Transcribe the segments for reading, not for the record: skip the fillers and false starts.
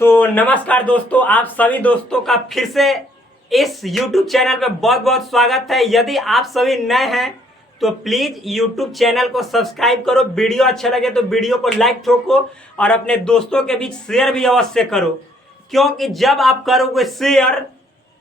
तो नमस्कार दोस्तों, आप सभी दोस्तों का फिर से इस YouTube चैनल पे बहुत बहुत स्वागत है। यदि आप सभी नए हैं तो प्लीज YouTube चैनल को सब्सक्राइब करो। वीडियो अच्छा लगे तो वीडियो को लाइक ठोको और अपने दोस्तों के बीच शेयर भी अवश्य करो, क्योंकि जब आप करोगे शेयर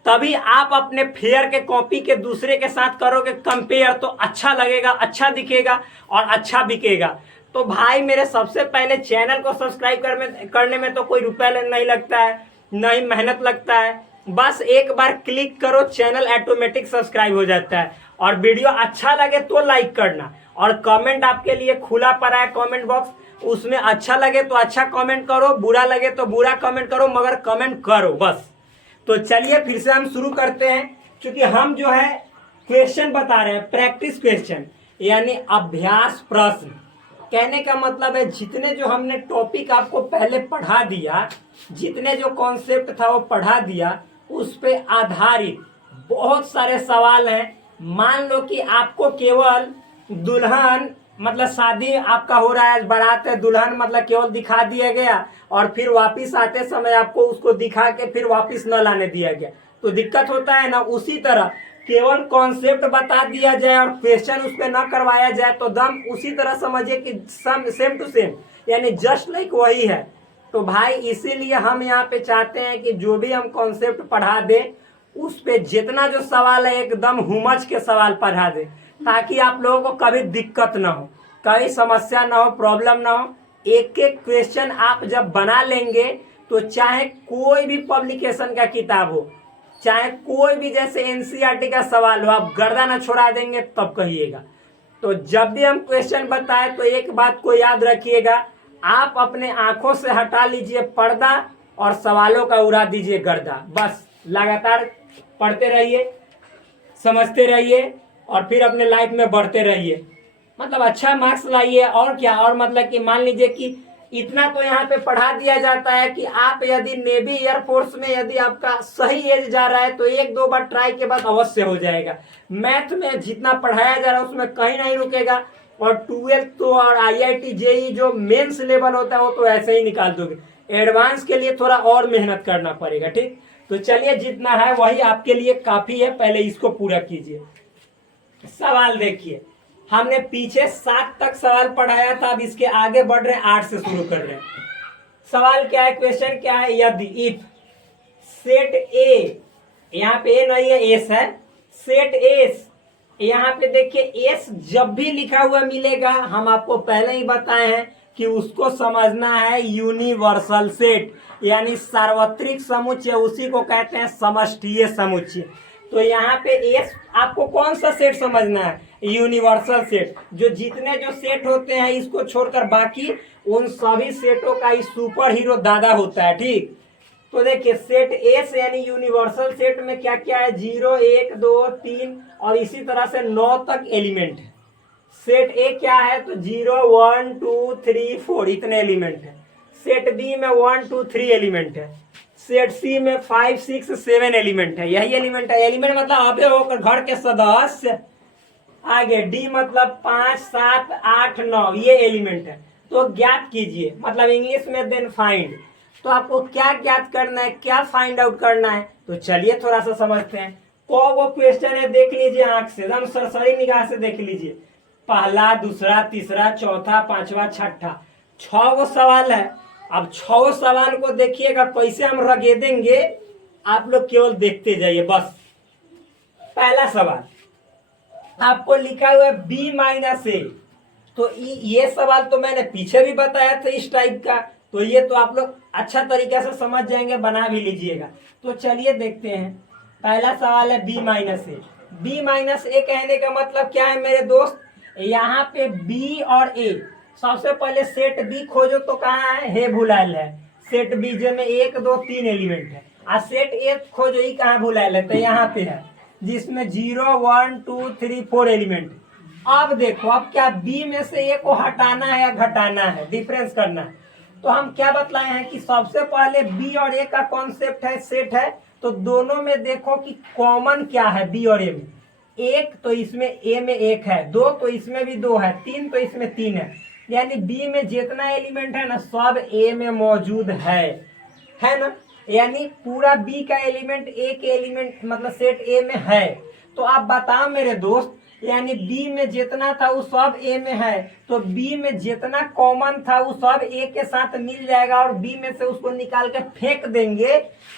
तभी आप अपने फेयर के कॉपी के दूसरे के साथ करोगे कंपेयर, तो अच्छा लगेगा, अच्छा दिखेगा और अच्छा बिकेगा। तो भाई मेरे सबसे पहले चैनल को सब्सक्राइब करने में तो कोई रुपया नहीं लगता है, न ही मेहनत लगता है। बस एक बार क्लिक करो, चैनल ऑटोमेटिक सब्सक्राइब हो जाता है। और वीडियो अच्छा लगे तो लाइक करना, और कमेंट आपके लिए खुला पड़ा है कमेंट बॉक्स, उसमें अच्छा लगे तो अच्छा कमेंट करो, बुरा लगे तो बुरा कमेंट करो, मगर कमेंट करो बस। तो चलिए फिर से हम शुरू करते हैं, क्योंकि हम जो है क्वेश्चन बता रहे हैं, प्रैक्टिस क्वेश्चन यानी अभ्यास प्रश्न। कहने का मतलब है जितने जो हमने टॉपिक आपको पहले पढ़ा दिया, जितने जो कॉन्सेप्ट था वो पढ़ा दिया, उस पे आधारित बहुत सारे सवाल हैं। मान लो कि आपको केवल दुल्हन मतलब शादी आपका हो रहा है, बारात है, दुल्हन मतलब केवल दिखा दिया गया और फिर वापिस आते समय आपको उसको दिखा के फिर वापिस न लाने दिया गया, तो दिक्कत होता है ना। उसी तरह केवल कॉन्सेप्ट बता दिया जाए और क्वेश्चन उस पर न करवाया जाए तो दम उसी तरह समझिए कि सेम टू सेम यानी जस्ट लाइक वही है। तो भाई इसीलिए हम यहाँ पे चाहते हैं कि जो भी हम कॉन्सेप्ट पढ़ा दें उस पे जितना जो सवाल है एकदम हुमच के सवाल पढ़ा दें, ताकि आप लोगों को कभी दिक्कत ना हो, कभी समस्या ना हो, प्रॉब्लम ना हो। एक एक क्वेश्चन आप जब बना लेंगे तो चाहे कोई भी पब्लिकेशन का किताब हो, चाहे कोई भी जैसे एनसीईआरटी का सवाल हो, आप गर्दा न छोड़ा देंगे तब कहिएगा। तो जब भी हम क्वेश्चन बताएं तो एक बात को याद रखिएगा, आप अपने आंखों से हटा लीजिए पर्दा और सवालों का उड़ा दीजिए गर्दा। बस लगातार पढ़ते रहिए, समझते रहिए और फिर अपने लाइफ में बढ़ते रहिए, मतलब अच्छा मार्क्स लाइए। और क्या, और मतलब कि मान लीजिए कि इतना तो यहाँ पे पढ़ा दिया जाता है कि आप यदि नेवी एयरफोर्स में यदि आपका सही एज जा रहा है तो एक दो बार ट्राई के बाद अवश्य हो जाएगा। मैथ में जितना पढ़ाया जा रहा है उसमें कहीं नहीं रुकेगा। और 12th तो और IIT JEE जो मेंस लेवल होता है वो तो ऐसे ही निकाल दोगे, एडवांस के लिए थोड़ा और मेहनत करना पड़ेगा। ठीक, तो चलिए जितना है वही आपके लिए काफी है, पहले इसको पूरा कीजिए। सवाल देखिए, हमने पीछे 7 तक सवाल पढ़ाया था, अब इसके आगे बढ़ रहे हैं, 8 से शुरू कर रहे हैं। सवाल क्या है, क्वेश्चन क्या है, यदि इफ सेट ए, यहाँ पे ए नहीं है एस है, सेट एस, यहाँ पे देखिए एस जब भी लिखा हुआ मिलेगा हम आपको पहले ही बताए हैं कि उसको समझना है यूनिवर्सल सेट यानी सार्वत्रिक समुच्चय, उसी को कहते हैं समष्टीय समुच्चय। तो यहाँ पे एस आपको कौन सा सेट समझना है, यूनिवर्सल सेट। जो जितने जो सेट होते हैं इसको छोड़कर बाकी उन सभी सेटों का ही सुपर हीरो दादा होता है। ठीक, तो देखिए सेट एस यानी यूनिवर्सल सेट में क्या क्या है, 0 1 2 3 और इसी तरह से 9 तक एलिमेंट है। सेट ए क्या है तो 0 1 2 3 4 इतने एलिमेंट है। सेट बी में 1 2 3 एलिमेंट है। सेट सी में 5 6 7 एलिमेंट है। यही एलिमेंट है, एलिमेंट मतलब अबे होकर घर के सदस्य। आगे डी मतलब 5 7 8 9 ये एलिमेंट है। तो ज्ञात कीजिए, मतलब इंग्लिश में देन फाइंड। तो आपको क्या ज्ञात करना है, क्या फाइंड आउट करना है, तो चलिए थोड़ा सा समझते हैं। वो क्वेश्चन है, देख लीजिए आंख से, एकदम सरसरी निगाह से देख लीजिए। पहला, दूसरा, तीसरा, चौथा, पांचवा, छठा, 6 वो सवाल है। अब 6 सवाल को देखिएगा कैसे हम रगेदेंगे, आप लोग केवल देखते जाइए बस। पहला सवाल आपको लिखा हुआ है बी माइनस ए, तो ये सवाल तो मैंने पीछे भी बताया था इस टाइप का, तो ये तो आप लोग अच्छा तरीके से समझ जाएंगे, बना भी लीजिएगा। तो चलिए देखते हैं। पहला सवाल है बी माइनस ए। बी माइनस ए कहने का मतलब क्या है मेरे दोस्त, यहाँ पे बी और ए, सबसे पहले सेट बी खोजो तो कहाँ है, हे भुलायल है। सेट बी में 1 2 3 एलिमेंट है। और सेट ए खोजो, ये कहाँ भुलायल है, तो यहाँ पे है जिसमें 0 1 2 3 4 एलिमेंट। अब देखो, अब क्या बी में से ए को हटाना है या घटाना है, डिफरेंस करना है। तो हम क्या बतलाए हैं कि सबसे पहले बी और ए का कॉन्सेप्ट है, सेट है, तो दोनों में देखो कि कॉमन क्या है बी और ए में। 1 तो इसमें ए में 1 है, 2 तो इसमें भी 2 है, 3 तो इसमें 3 है, यानी बी में जितना एलिमेंट है ना सब ए में मौजूद है। है ना, यानी पूरा बी का एलिमेंट ए के एलिमेंट मतलब सेट ए में है। तो आप बताओ मेरे दोस्त, यानी बी में जितना था वो सब ए में है, तो बी में जितना कॉमन था वो सब ए के साथ मिल जाएगा और बी में से उसको निकाल के फेंक देंगे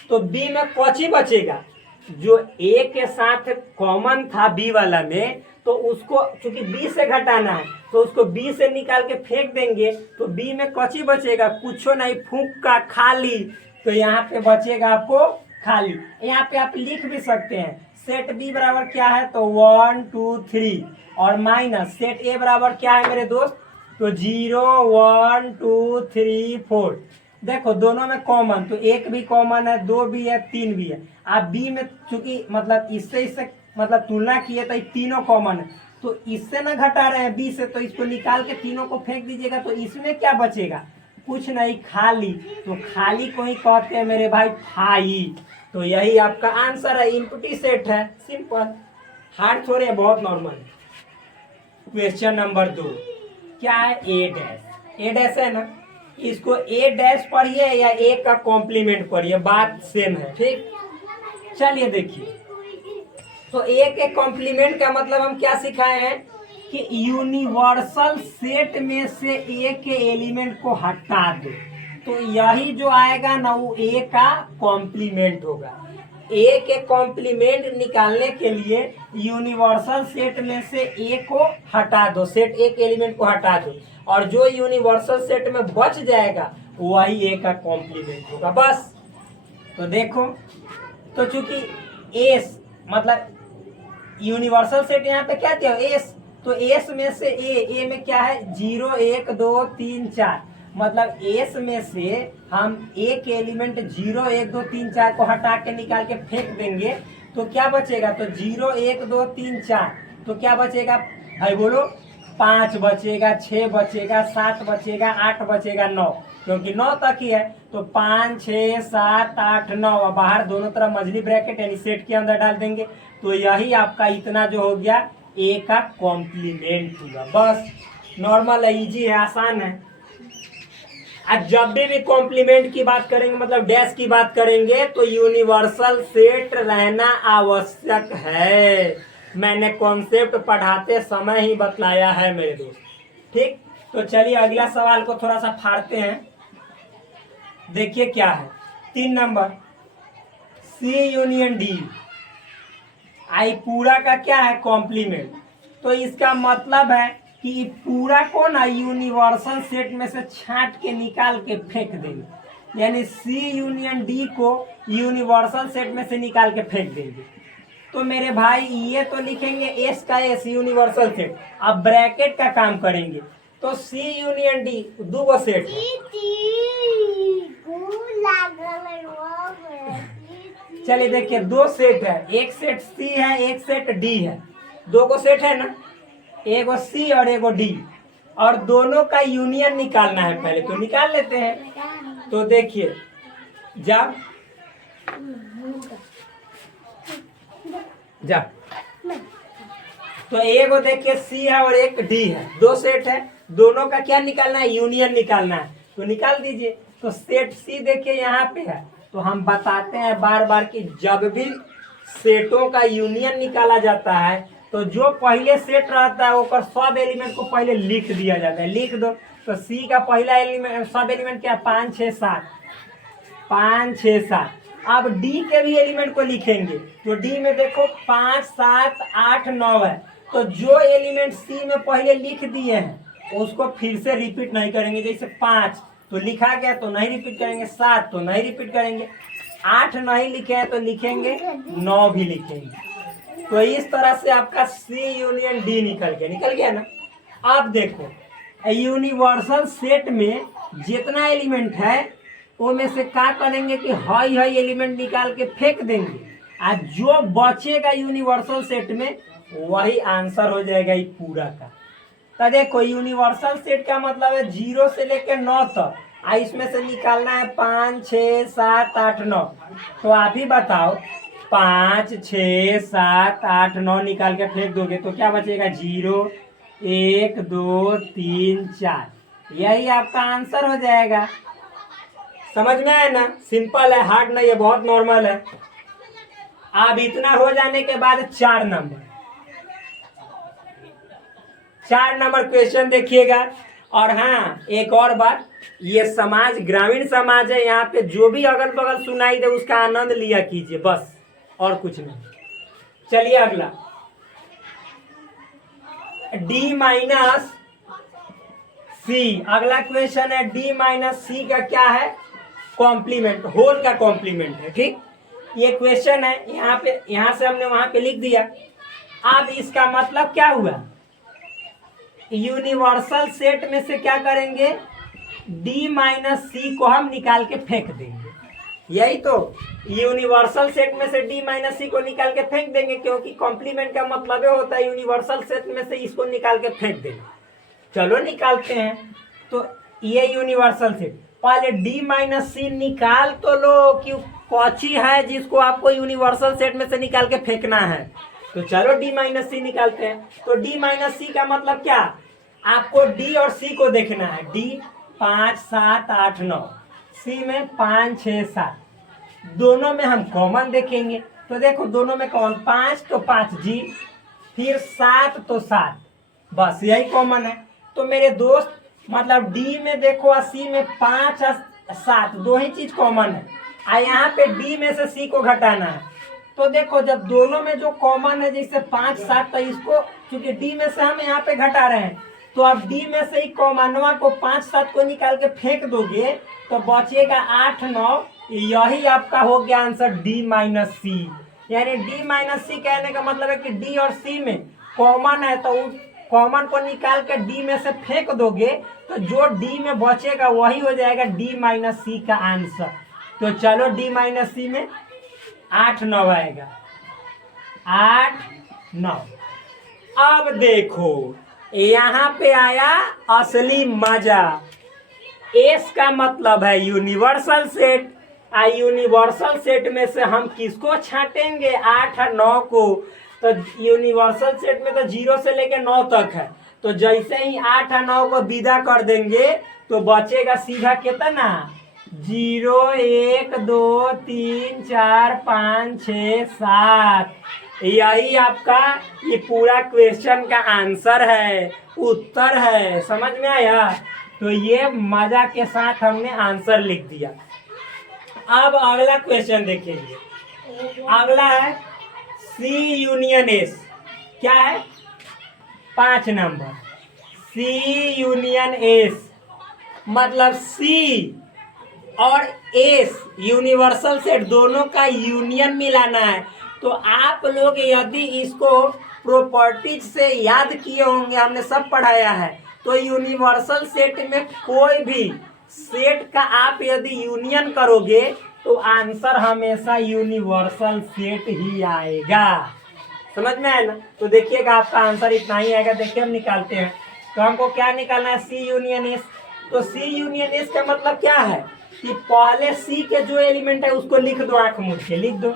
तो बी में कौची बचेगा, जो ए के साथ कॉमन था बी वाला में, तो उसको चूंकि बी से घटाना है तो उसको बी से निकाल के फेंक देंगे तो बी में कौची बचेगा, कुछ नहीं, फूंक का खाली। तो यहाँ पे बचेगा आपको खाली। यहाँ पे आप लिख भी सकते हैं सेट बी बराबर क्या है, तो 1 2 3 और माइनस सेट ए बराबर क्या है मेरे दोस्त, तो 0 1 2 3 4। देखो दोनों में कॉमन, तो एक भी कॉमन है, दो भी है, तीन भी है। आप बी में चूंकि मतलब इससे मतलब तुलना किए तो तीनों कॉमन है, तो इससे ना घटा रहे हैं बी से, तो इसको निकाल के तीनों को फेंक दीजिएगा तो इसमें क्या बचेगा, कुछ नहीं, खाली। तो खाली को ही कहते हैं मेरे भाई फाई। तो यही आपका आंसर है, इम्प्टी सेट है, सिंपल, हार्ड थोड़े है, बहुत नॉर्मल है। क्वेश्चन नंबर 2 क्या है, ए डैश। ए डैश है ना, इसको ए डैश पढ़िए या ए का कॉम्प्लीमेंट पढ़िए, बात सेम है, ठीक। चलिए देखिए, तो ए के कॉम्प्लीमेंट का मतलब हम क्या सिखाए हैं कि यूनिवर्सल सेट में से ए के एलिमेंट को हटा दो, तो यही जो आएगा ना वो ए का कॉम्प्लीमेंट होगा। ए के कॉम्प्लीमेंट निकालने के लिए यूनिवर्सल सेट में से ए को हटा दो, सेट ए के एलिमेंट को हटा दो, और जो यूनिवर्सल सेट में बच जाएगा वही ए का कॉम्प्लीमेंट होगा, बस। तो देखो, तो चूंकि एस मतलब यूनिवर्सल सेट यहाँ पे क्या दिया, एस, तो एस में से ए में क्या है, 0 1 2 3 4, मतलब एस में से हम ए के एलिमेंट 0 1 2 3 4 को हटा के निकाल के फेंक देंगे तो क्या बचेगा, तो 0 1 2 3 4, तो क्या बचेगा भाई बोलो, 5 बचेगा, 6 बचेगा, 7 बचेगा, 8 बचेगा, 9, क्योंकि 9 तक ही है, तो 5 6 7 8 9, बाहर दोनों तरफ मजली ब्रैकेट यानी सेट के अंदर डाल देंगे, तो यही आपका इतना जो हो गया ए का कॉम्प्लीमेंट हुआ, बस। नॉर्मल है, इजी है, आसान है। आज जब भी कॉम्प्लीमेंट की बात करेंगे मतलब डैश की बात करेंगे तो यूनिवर्सल सेट रहना आवश्यक है, मैंने कॉन्सेप्ट पढ़ाते समय ही बतलाया है मेरे दोस्त, ठीक। तो चलिए अगला सवाल को थोड़ा सा फाड़ते हैं, देखिए क्या है, 3 नंबर, सी यूनियन डी, आई पूरा का क्या है, कॉम्प्लीमेंट। तो इसका मतलब है कि पूरा को ना यूनिवर्सल सेट में से छांट के निकाल के फेंक देंगे, यानी सी यूनियन डी को यूनिवर्सल सेट में से निकाल के फेंक देंगे। तो मेरे भाई ये तो लिखेंगे एस का एस यूनिवर्सल सेट, अब ब्रैकेट का काम करेंगे, तो सी यूनियन डी दो गो सेट है। चलिए देखिए, 2 सेट है, एक सेट सी है, एक सेट डी है, 2 गो सेट है ना, एगो सी और एगो डी, और दोनों का यूनियन निकालना है पहले, तो निकाल लेते हैं। तो देखिए जब तो एगो देखिए सी है और एक डी है, 2 सेट है, दोनों का क्या निकालना है, यूनियन निकालना है, तो निकाल दीजिए। तो सेट सी देखिए यहाँ पे है, तो हम बताते हैं बार बार कि जब भी सेटों का यूनियन निकाला जाता है तो जो पहले सेट रहता है वो सब एलिमेंट को पहले लिख दिया जाता है, लिख दो। तो सी का पहला एलिमेंट सब एलिमेंट क्या है, 5 6 7, 5 6 7। अब डी के भी एलिमेंट को लिखेंगे, तो डी में देखो 5 7 8 9 है, तो जो एलिमेंट सी में पहले लिख दिए हैं उसको फिर से रिपीट नहीं करेंगे, जैसे 5 तो लिखा गया तो नहीं रिपीट करेंगे, 7 तो नहीं रिपीट करेंगे, 8 नहीं लिखे हैं तो लिखेंगे, 9 भी लिखेंगे। तो इस तरह से आपका सी यूनियन डी निकल गया ना। अब देखो यूनिवर्सल सेट में जितना एलिमेंट है वो में से क्या करेंगे कि हाई एलिमेंट निकाल के फेंक देंगे, और जो बचेगा यूनिवर्सल सेट में वही आंसर हो जाएगा ये पूरा का। तो देखो यूनिवर्सल सेट का मतलब है 0 से लेकर 9 तक, इसमें से निकालना है 5 6 7 8 9। तो आप ही बताओ, 5 6 7 8 9 निकाल के फेंक दोगे तो क्या बचेगा, 0 1 2 3 4, यही आपका आंसर हो जाएगा। समझ में आया ना, सिंपल है, हार्ड नहीं है, बहुत नॉर्मल है। अब इतना हो जाने के बाद 4 नंबर क्वेश्चन देखिएगा। और हाँ, एक और बात, ये समाज ग्रामीण समाज है, यहाँ पे जो भी अगल बगल सुनाई दे उसका आनंद लिया कीजिए, बस और कुछ नहीं। चलिए अगला, D माइनस सी, अगला क्वेश्चन है। D माइनस सी का क्या है? कॉम्प्लीमेंट, होल का कॉम्प्लीमेंट है। ठीक, ये क्वेश्चन है, यहाँ से हमने वहां पे लिख दिया। अब इसका मतलब क्या हुआ? यूनिवर्सल सेट में से क्या करेंगे? D माइनस सी को हम निकाल के फेंक देंगे, यही तो। यूनिवर्सल सेट में से D माइनस सी को निकाल के फेंक देंगे, क्योंकि कॉम्प्लीमेंट का मतलब होता है यूनिवर्सल सेट में से इसको निकाल के फेंक देना। चलो निकालते हैं। तो ये यूनिवर्सल सेट, पहले D माइनस सी निकाल तो लो, क्यों कौची है जिसको आपको यूनिवर्सल सेट में से निकाल के फेंकना है। तो चलो D माइनस सी निकालते हैं। तो D माइनस सी का मतलब क्या? आपको D और C को देखना है। D 5 7 8 9, C में 5 6 7, दोनों में हम कॉमन देखेंगे। तो देखो दोनों में कौन, 5 तो 5 G, फिर 7 तो 7, बस यही कॉमन है। तो मेरे दोस्त मतलब D में देखो और C में 5 और 7, दो ही चीज कॉमन है। यहाँ पे D में से C को घटाना है। तो देखो जब दोनों में जो कॉमन है, जैसे 5 7, तो इसको क्योंकि D में से हम यहाँ पे घटा रहे हैं, तो अब D में से ही कॉमनवा को 5 7 को निकाल के फेंक दोगे तो बचेगा 8 9। यही आपका हो गया आंसर, D माइनस सी। यानी D माइनस सी कहने का मतलब है कि D और C में कॉमन है, तो कॉमन को निकाल के D में से फेंक दोगे तो जो D में बचेगा वही हो जाएगा D माइनस सी का आंसर। तो चलो D माइनस सी में 8 9 आएगा, 8 9। अब देखो यहाँ पे आया असली मजा। एस का मतलब है यूनिवर्सल सेट। यूनिवर्सल सेट में से हम किसको छाटेंगे? 8 और 9 को। तो यूनिवर्सल सेट में तो 0 से लेकर 9 तक है, तो जैसे ही 8 और 9 को विदा कर देंगे तो बचेगा सीधा कितना? 0 1 2 3 4 5 6 7। यही आपका ये पूरा क्वेश्चन का आंसर है, उत्तर है। समझ में आया? तो ये मजा के साथ हमने आंसर लिख दिया। अब अगला क्वेश्चन देखेंगे। अगला है C यूनियन एस। क्या है? 5 नंबर, C यूनियन एस मतलब C और एस यूनिवर्सल सेट दोनों का यूनियन मिलाना है। तो आप लोग यदि इसको प्रॉपर्टीज से याद किए होंगे, हमने सब पढ़ाया है। तो यूनिवर्सल सेट में कोई भी सेट का आप यदि यूनियन करोगे तो आंसर हमेशा यूनिवर्सल सेट ही आएगा। समझ में आया ना? तो देखिएगा आपका आंसर इतना ही आएगा। देखिए हम निकालते हैं। तो हमको क्या निकालना है? C union S. तो C यूनियन एस का मतलब क्या है कि पहले C के जो एलिमेंट है उसको लिख दो, आंख मूंद के लिख दो।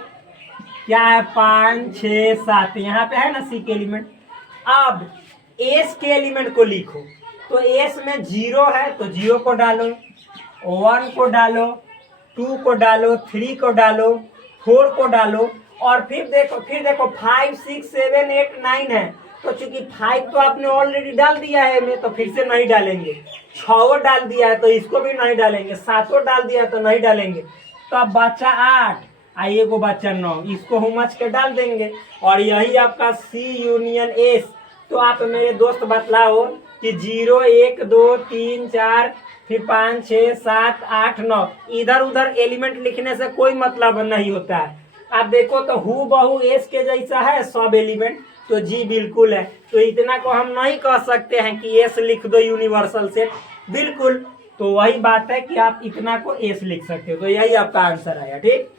क्या है? 5 6 7, यहाँ पे है ना C के एलिमेंट। अब S के एलिमेंट को लिखो। तो S में 0 है तो 0 को डालो, 1 को डालो, 2 को डालो, 3 को डालो, 4 को डालो, और फिर देखो 5 6 7 8 9 है। तो चूंकि 5 तो आपने ऑलरेडी डाल दिया है में, तो फिर से नहीं डालेंगे। 6 डाल दिया है तो इसको भी नहीं डालेंगे। 7 डाल दिया है तो नहीं डालेंगे। तो अब बच्चा 8, आइए को बच्चा 9, इसको हुमच के डाल देंगे। और यही आपका C यूनियन एस। तो आप मेरे दोस्त बतलाओ कि 0 1 2 3 4 फिर 5 6 7 8 9, इधर उधर एलिमेंट लिखने से कोई मतलब नहीं होता है। आप देखो तो हु बहु एस के जैसा है सब एलिमेंट, तो जी बिल्कुल है। तो इतना को हम नहीं कह सकते हैं कि एस लिख दो यूनिवर्सल सेट, बिल्कुल। तो वही बात है कि आप इतना को एस लिख सकते हो। तो यही आपका आंसर आया। ठीक,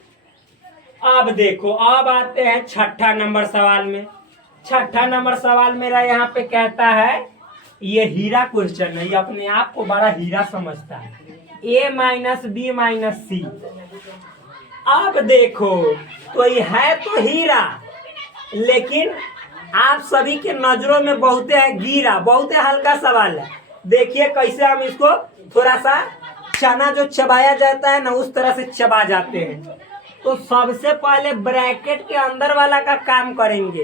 अब देखो, अब आते हैं 6ठा नंबर सवाल में। 6ठा नंबर सवाल मेरा यहाँ पे कहता है, ये हीरा क्वेश्चन है, ये अपने आप को बड़ा हीरा समझता है। A माइनस बी माइनस सी। अब देखो तो ये है तो हीरा, लेकिन आप सभी के नजरों में बहुते है गिरा, बहुते हल्का सवाल है। देखिए कैसे हम इसको थोड़ा सा चना जो चबाया जाता है ना उस तरह से चबा जाते हैं। तो सबसे पहले ब्रैकेट के अंदर वाला का काम करेंगे।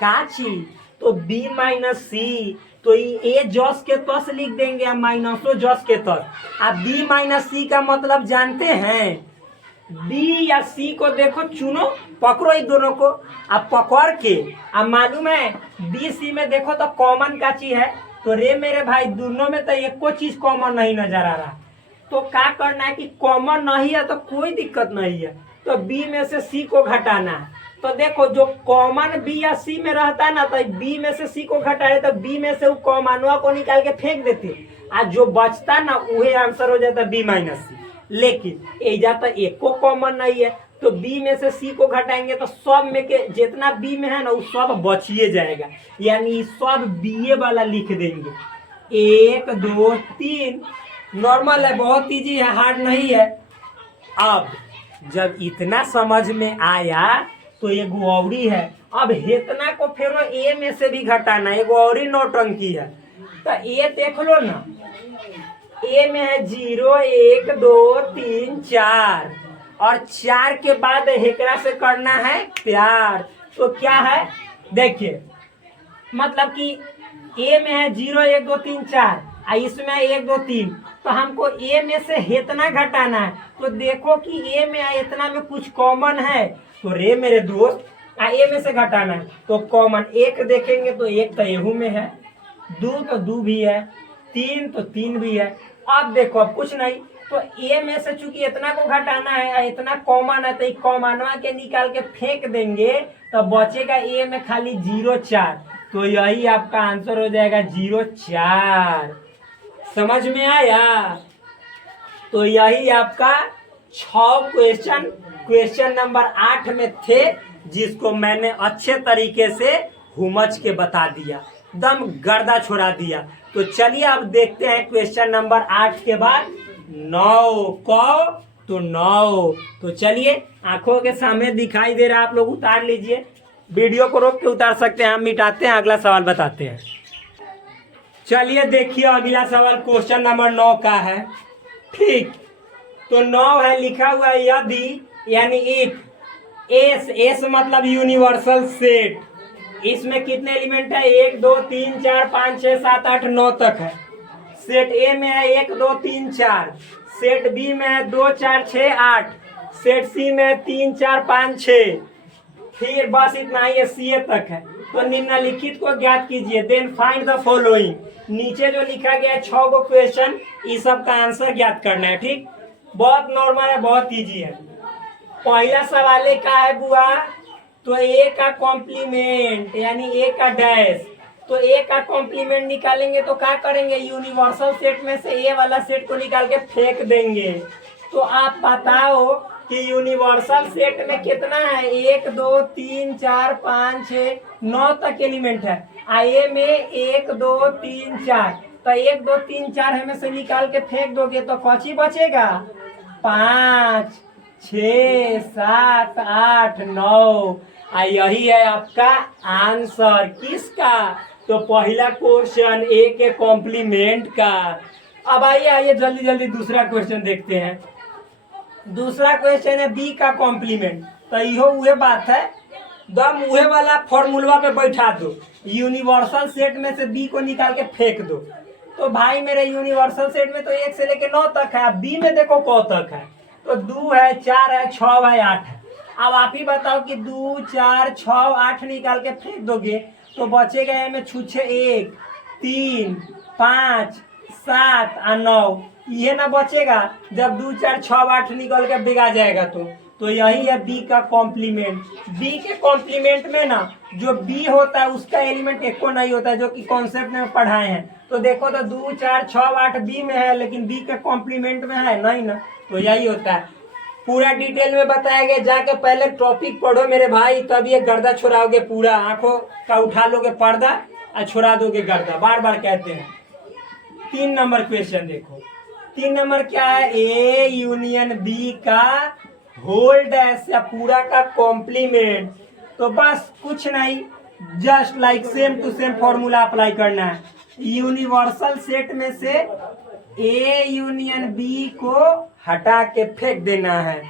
का चीज? तो बी माइनस सी, तो ए जस के तस लिख देंगे, माइनसो जस के तस। अब बी माइनस सी का मतलब जानते हैं? बी या सी को देखो, चुनो, पकड़ो इन दोनों को, अब पकड़ के अब मालूम है बी सी में देखो तो कॉमन का चीज है। तो रे मेरे भाई दोनों में तो एक को चीज कॉमन नहीं नजर आ रहा। तो क्या करना है कि कॉमन नहीं है तो कोई दिक्कत नहीं है, तो बी में से सी को घटाना है। तो देखो जो कॉमन बी या सी में रहता है ना, तो बी में से सी को घटाए तो बी में से वो कॉमनवा को निकाल के फेंक देते, आज जो बचता ना वही आंसर हो जाता बी माइनस सी। लेकिन एजा तो एक को कॉमन नहीं है, तो बी में से सी को घटाएंगे तो सब में के जितना बी में है ना वो सब बचिए जाएगा, यानी सब बी वाला लिख देंगे। 1 2 3 नॉर्मल है, बहुत इजी है, हार्ड नहीं है। अब जब इतना समझ में आया तो ये गोवड़ी है। अब इतना को फिर ए में से भी घटाना, ये गोवड़ी नौटंकी है। तो ए देख लो ना, ए में है 0 1 2 3 4 और 4 के बाद हेकरा से करना है प्यार। तो क्या है देखिए, मतलब कि ए में है 0 1 2 3 4 और इसमें है 1 2 3, तो हमको ए में से इतना घटाना है। तो देखो कि ए में इतना में कुछ कॉमन है, तो रे मेरे दोस्त ए में से घटाना है तो कॉमन 1 देखेंगे तो 1 तो एहू में है, 2 तो 2 भी है, 3 तो 3 भी है। अब देखो अब कुछ नहीं, तो ए में से चूंकि इतना को घटाना है, इतना कॉमन है, तो कॉमनवा के निकाल के फेंक देंगे तो बचेगा ए में खाली 0 4, तो यही आपका आंसर हो जाएगा 0 4। समझ में आया? तो यही आपका 6 क्वेश्चन नंबर 8 में थे, जिसको मैंने अच्छे तरीके से हुमच के बता दिया, दम गर्दा छोड़ा दिया। तो चलिए अब देखते हैं क्वेश्चन नंबर 8 के बाद 9 कौ तो 9। तो चलिए आंखों के सामने दिखाई दे रहा है, आप लोग उतार लीजिए, वीडियो को रोक के उतार सकते हैं, हम मिटाते हैं, अगला सवाल बताते हैं। चलिए देखिए अगला सवाल क्वेश्चन नंबर 9 का है। ठीक, तो 9 है, लिखा हुआ है यदि, यानी इफ एस मतलब यूनिवर्सल सेट, इसमें कितने एलिमेंट है? 1 2 3 4 5 6 7 8 9 तक है। सेट ए में है 1 2 3 4, सेट बी में है 2 4 6 8, सेट सी में है 3 4 5 6, फिर बस इतना ही, सी ए तक है। तो निम्नलिखित को ज्ञात कीजिए, देन फाइंड द फॉलोइंग। नीचे जो लिखा गया है 6 गो क्वेश्चन, इस सब का आंसर ज्ञात करना है। ठीक, बहुत नॉर्मल है, बहुत इजी है। पहला सवाल का है बुआ, तो ए का कॉम्प्लीमेंट यानी ए का डैश, तो ए का कॉम्प्लीमेंट निकालेंगे तो क्या करेंगे? यूनिवर्सल सेट में से ए वाला सेट को निकाल के फेंक देंगे। तो आप बताओ कि यूनिवर्सल सेट में कितना है? 1 2 3 4 5 6 9 तक एलिमेंट है। ए में 1 2 3 4, तो 1 2 3 4 में से निकाल के फेंक दोगे तो कौची बचेगा? 5 6 7 8 9। यही है आपका आंसर। किसका? तो पहला क्वेश्चन ए के कॉम्प्लीमेंट का। अब आइए जल्दी जल्दी दूसरा क्वेश्चन देखते हैं। दूसरा क्वेश्चन है बी का कॉम्प्लीमेंट। तो इहो उहे बात है, दम उहे वाला फॉर्मूला पे बैठा दो, यूनिवर्सल सेट में से बी को निकाल के फेंक दो। तो भाई मेरे यूनिवर्सल सेट में तो 1 से लेके 9 तक है, बी में देखो कौ तक है, तो 2 है 4 है 6 है 8 है। अब आप ही बताओ कि 2 4 6 8 निकाल के फेंक दोगे तो बचेगा में छूछे 1 3 5 7 और 9, ये ना बचेगा जब 2 4 6 8 निकल के बिगा जाएगा। तो यही है बी का कॉम्प्लीमेंट। बी के कॉम्प्लीमेंट में ना जो बी होता है उसका एलिमेंट एक को नहीं होता है, जो कि कॉन्सेप्ट में पढ़ाए हैं। तो देखो तो 2 4 6 8 बी में है, लेकिन बी के कॉम्प्लीमेंट में है नहीं ना, तो यही होता है। पूरा डिटेल में बताया गया, जाके पहले टॉपिक पढ़ो मेरे भाई, तब ये गर्दा छुड़ाओगे, पूरा आंखों का उठा लोगे पर्दा और छुड़ा दोगे गर्दा, बार बार कहते हैं। 3 नंबर क्वेश्चन देखो, 3 नंबर क्या है? ए यूनियन बी का होल डैश या पूरा का कॉम्प्लीमेंट। तो बस कुछ नहीं, just like same to same formula apply करना है। यूनिवर्सल सेट में से ए यूनियन बी को हटा के फेंक देना है।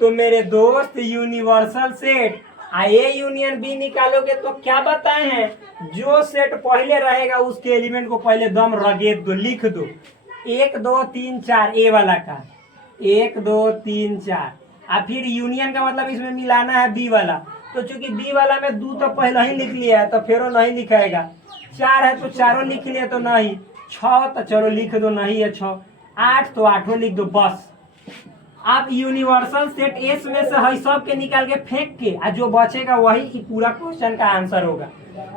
तो मेरे दोस्त universal set A union B निकालोगे तो क्या बताए हैं, जो सेट पहले रहेगा उसके एलिमेंट को पहले दम रगेद दो, लिख दो 1 2 3 4 ए वाला का 1 2 3 4। और फिर यूनियन का मतलब इसमें मिलाना है बी वाला, तो चूंकि बी वाला में 2 तो पहले ही लिख लिया है तो फिर नहीं लिखाएगा। 4 है तो चारों लिख लिया तो नहीं, 6 तो चलो लिख दो नहीं है 6, 8 तो 8 लिख दो बस। आप यूनिवर्सल सेट एस में से है सब के निकाल के फेंक के और जो बचेगा वही की पूरा क्वेश्चन का आंसर होगा।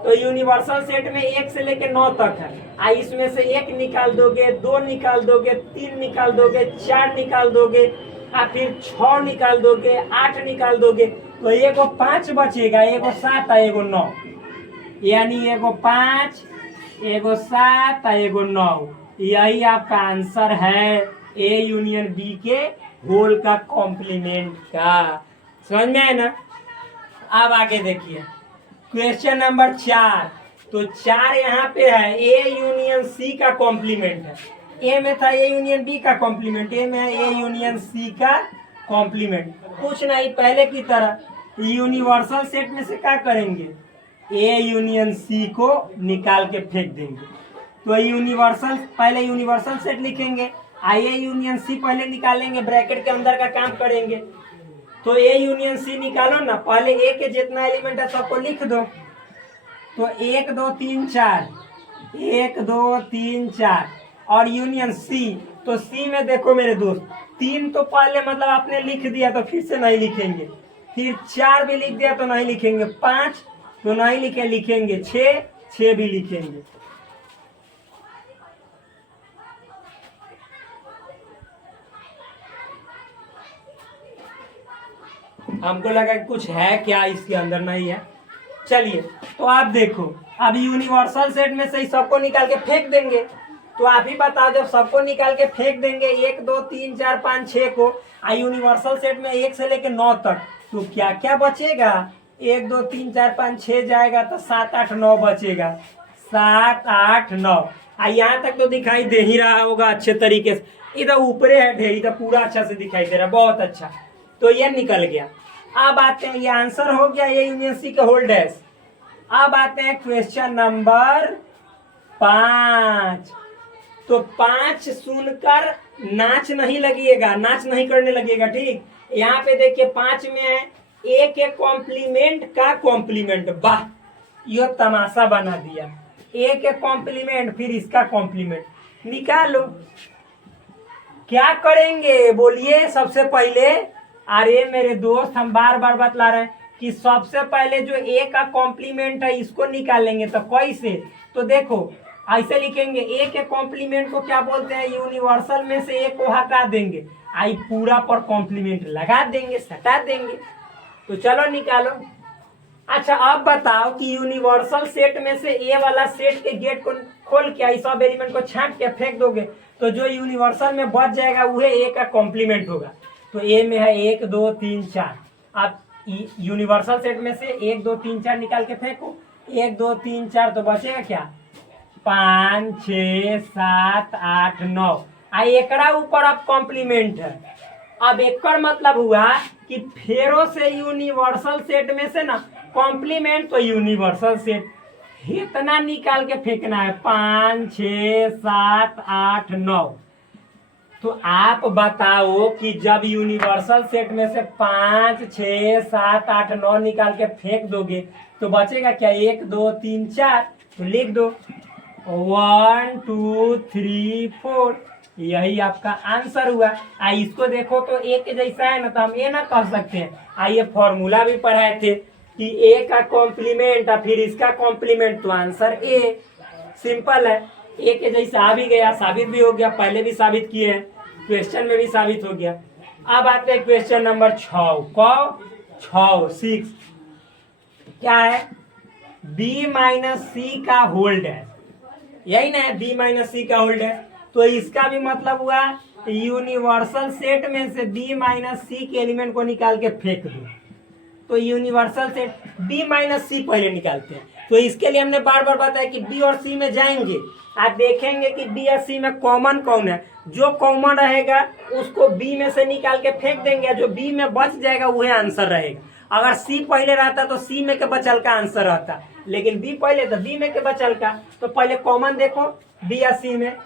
तो यूनिवर्सल सेट में 1 से लेके 9 तक है, इसमें से 1 निकाल दोगे, 2 निकाल दोगे, 3 निकाल दोगे, 4 निकाल दोगे, और फिर 6 निकाल दोगे, 8 निकाल दोगे, तो एगो 5 बचेगा, एगो 7 और एगो 9, यानी एगो 5 एगो 7 और एगो 9। यही आपका आंसर है ए यूनियन बी के होल का कॉम्प्लीमेंट का। समझ में आए ना। अब आगे देखिए क्वेश्चन नंबर 4। तो 4 यहाँ पे है ए यूनियन सी का कॉम्प्लीमेंट है। ए में था ए यूनियन बी का कॉम्प्लीमेंट, ए में है ए यूनियन सी का कॉम्प्लीमेंट। कुछ नहीं, पहले की तरह यूनिवर्सल सेट में से क्या करेंगे, ए यूनियन सी को निकाल के फेंक देंगे। तो यूनिवर्सल पहले यूनिवर्सल सेट लिखेंगे, ए यूनियन सी पहले निकालेंगे, ब्रैकेट के अंदर का काम करेंगे। तो ए यूनियन सी निकालो ना, पहले ए के जितना एलिमेंट है सबको लिख दो। तो 1 2 3 4 1 2 3 4 और यूनियन सी। तो सी में देखो मेरे दोस्त 3 तो पहले मतलब आपने लिख दिया तो फिर से नहीं लिखेंगे, फिर 4 भी लिख दिया तो नहीं लिखेंगे, 5 तो नहीं लिखेंगे, 6 भी लिखेंगे। हमको लगा कि कुछ है क्या इसके अंदर, नहीं है। चलिए तो आप देखो अब यूनिवर्सल सेट में से सबको निकाल के फेंक देंगे। तो आप ही बताओ, जब सबको निकाल के फेंक देंगे 1 2 3 4 5 6 को, यूनिवर्सल सेट में 1 से लेके 9 तक, तो क्या क्या बचेगा, 1 2 3 4 5 6 जाएगा तो 7 8 9 बचेगा, 7 8 9। यहाँ तक तो दिखाई दे ही रहा होगा अच्छे तरीके से। इधर ऊपरे है ढेरी, तो पूरा अच्छा से दिखाई दे रहा है, बहुत अच्छा। तो ये निकल गया। अब आते हैं, ये आंसर हो गया ये यूनियन सी का होल डैश। अब आते हैं क्वेश्चन नंबर 5। तो 5 सुनकर नाच नहीं लगिएगा, नाच नहीं करने लगेगा, ठीक। यहाँ पे देखिए 5 में है ए के कॉम्प्लीमेंट का कॉम्प्लीमेंट, वाह ये तमाशा बना दिया। ए के कॉम्प्लीमेंट फिर इसका कॉम्प्लीमेंट निकालो। क्या करेंगे बोलिए सबसे पहले। अरे मेरे दोस्त हम बार बार बतला रहे हैं कि सबसे पहले जो ए का कॉम्प्लीमेंट है इसको निकालेंगे। तो कैसे, तो देखो ऐसे लिखेंगे, ए के कॉम्प्लीमेंट को क्या बोलते हैं, यूनिवर्सल में से ए को हटा देंगे, आई पूरा पर कॉम्प्लीमेंट लगा देंगे, सटा देंगे। तो चलो निकालो। अच्छा अब बताओ कि यूनिवर्सल सेट में से ए वाला सेट के गेट को खोल के आई सब एलिमेंट को छांट के फेंक दोगे, तो जो यूनिवर्सल में बच जाएगा वह ए का कॉम्प्लीमेंट होगा। तो ए में है 1 2 3 4। आप यूनिवर्सल सेट में से 1 2 3 4 निकाल के फेंको, 1 2 3 4 तो बचेगा क्या, 5 6 7 8 9। एकड़ा ऊपर अब कॉम्प्लीमेंट है। अब एक मतलब हुआ कि फेरो से यूनिवर्सल सेट में से ना कॉम्प्लीमेंट, तो यूनिवर्सल सेट इतना निकाल के फेंकना है, 5 6 7 8 9। तो आप बताओ कि जब यूनिवर्सल सेट में से 5 6 7 8 9 निकाल के फेंक दोगे तो बचेगा क्या, 1 2 3 4। तो लिख दो 1 2 3 4। यही आपका आंसर हुआ। इसको देखो तो ए के जैसा है ना, तो हम ये ना कह सकते हैं। आइए फॉर्मूला भी पढ़ाए थे कि ए का कॉम्प्लीमेंट और फिर इसका कॉम्प्लीमेंट, तो आंसर ए। सिंपल है, ए के जैसा आ भी गया, साबित भी हो गया, पहले भी साबित किए हैं, क्वेश्चन में भी साबित हो गया। अब आते हैं क्वेश्चन नंबर 6। क्या है, बी माइनस सी का होल डैश, यही ना है, बी माइनस सी का होल डैश। तो इसका भी मतलब हुआ यूनिवर्सल सेट में से बी माइनस सी के एलिमेंट को निकाल के फेंक दो। तो यूनिवर्सल सेट बी माइनस सी पहले निकालते हैं, तो इसके लिए हमने बार बार बताया कि बी और सी में जाएंगे, आप देखेंगे कि बी और सी में कॉमन कौन है, जो कॉमन रहेगा उसको बी में से निकाल के फेंक देंगे, जो बी में बच जाएगा वही आंसर रहेगा। अगर सी पहले रहता तो सी में के बचल का आंसर रहता, लेकिन बी पहले तो बी में के बचल का। तो पहले कॉमन देखो बी या सी में,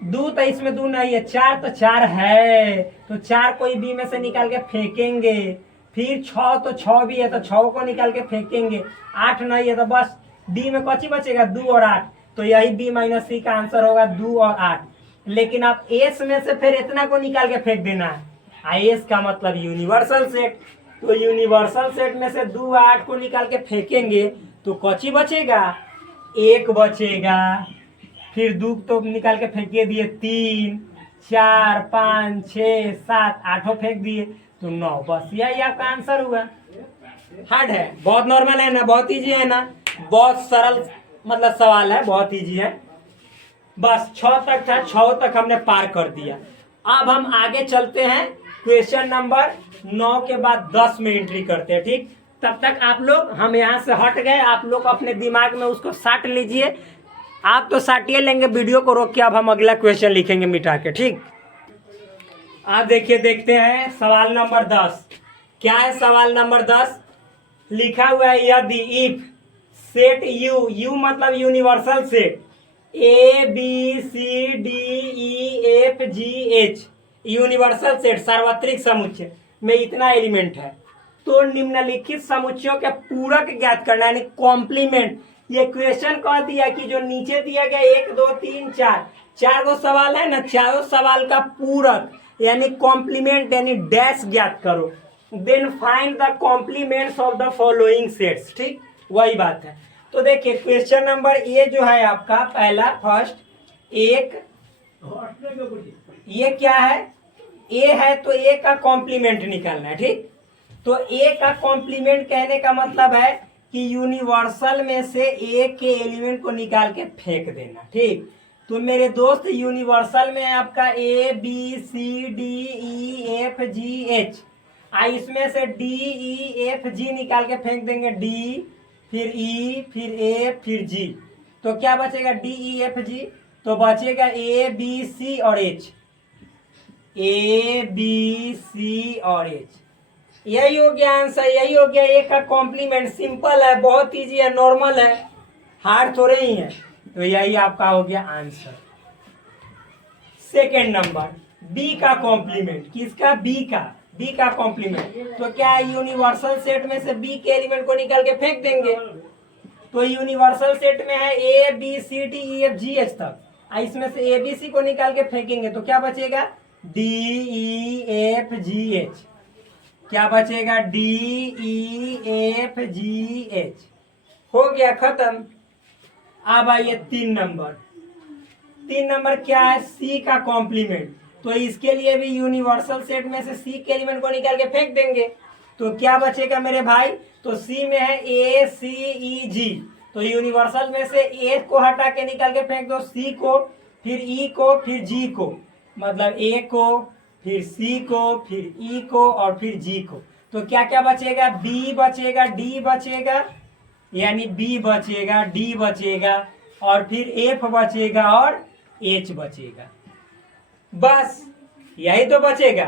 दो तो इसमें दो नहीं है, चार तो चार है, तो चार को बी में से निकाल के फेंकेंगे। फिर छः तो छः भी है तो छः को निकाल के फेंकेंगे। आठ नहीं है तो बस डी में कौची बचेगा, 2 और 8, तो यही बी माइनस सी का आंसर होगा 2 और 8। लेकिन आप एस में से फिर इतना को निकाल के फेंक देना है, एस का मतलब यूनिवर्सल सेट, तो यूनिवर्सल सेट में से 2 और 8 को निकाल के फेंकेंगे तो कौची बचेगा, 1 बचेगा। फिर 2 तो निकाल के फेंके दिए, 3 4 5 6 7 8 फेंक दिए तो 9, बस यही आपका आंसर हुआ। हार्ड है, बहुत नॉर्मल है ना, बहुत इजी है ना, बहुत सरल मतलब सवाल है, बहुत इजी है। बस 6 तक था, 6 तक हमने पार कर दिया। अब हम आगे चलते हैं, क्वेश्चन नंबर 9 के बाद 10 में एंट्री करते हैं, ठीक। तब तक आप लोग, हम यहाँ से हट गए, आप लोग अपने दिमाग में उसको साट लीजिए। आप तो साटिए लेंगे, वीडियो को रोक के अब हम अगला क्वेश्चन लिखेंगे मिटा के, ठीक। आप देखिए, देखते हैं सवाल नंबर 10 क्या है। सवाल नंबर 10 लिखा हुआ है, यदि इफ सेट यू, यू मतलब universal set, A B C D E F G H, universal set सार्वत्रिक समुच्चय में इतना एलिमेंट है, तो निम्नलिखित समुच्चयों के पूरक ज्ञात करना, यानी कॉम्प्लीमेंट। ये क्वेश्चन कह दिया कि जो नीचे दिया गया 1 2 3 4 चार गो सवाल है ना, चारों सवाल का पूरक यानी कॉम्प्लीमेंट यानी डैश ज्ञात करो। Then find the complements of the following sets, ठीक, वही बात है। तो देखिए क्वेश्चन नंबर ए जो है आपका पहला फर्स्ट एक, ये क्या है, ए है तो ए का कॉम्प्लीमेंट निकालना है, ठीक। तो ए का कॉम्प्लीमेंट कहने का मतलब है कि यूनिवर्सल में से ए के एलिमेंट को निकाल के फेंक देना, ठीक। तो मेरे दोस्त यूनिवर्सल में आपका A B C D E F G H, इसमें से डी ई एफ जी निकाल के फेंक देंगे, डी फिर ई फिर ए फिर जी, तो क्या बचेगा, डी ई एफ जी, तो बचेगा ए बी सी और एच, ए बी सी और एच। यही हो गया आंसर, यही हो गया ए का कॉम्प्लीमेंट। सिंपल है, बहुत इजी है, नॉर्मल है, हार्ड थोड़े ही है, तो यही आपका हो गया आंसर। सेकेंड नंबर बी का कॉम्प्लीमेंट, किसका, बी का कॉम्प्लीमेंट, तो क्या यूनिवर्सल सेट में से बी के एलिमेंट को निकाल के फेंक देंगे। तो यूनिवर्सल सेट में है A B C D E F G H तक, इसमें से ए बी सी को निकाल के फेंकेंगे तो क्या बचेगा, D E F G H, क्या बचेगा, D E F G H, हो गया खत्म। अब आइए 3 नंबर, 3 नंबर क्या है, सी का कॉम्प्लीमेंट, तो इसके लिए भी यूनिवर्सल सेट में से सी के एलिमेंट को निकाल के फेंक देंगे तो क्या बचेगा मेरे भाई, तो सी में है ए सी ई जी, तो यूनिवर्सल में से ए को हटा के निकाल के फेंक दो, सी को फिर ई को फिर जी को, मतलब ए को फिर सी को फिर ई को और फिर जी को, तो क्या क्या बचेगा, बी बचेगा, डी बचेगा, यानी बी बचेगा, डी बचेगा और फिर एफ बचेगा और एच बचेगा, बस यही तो बचेगा।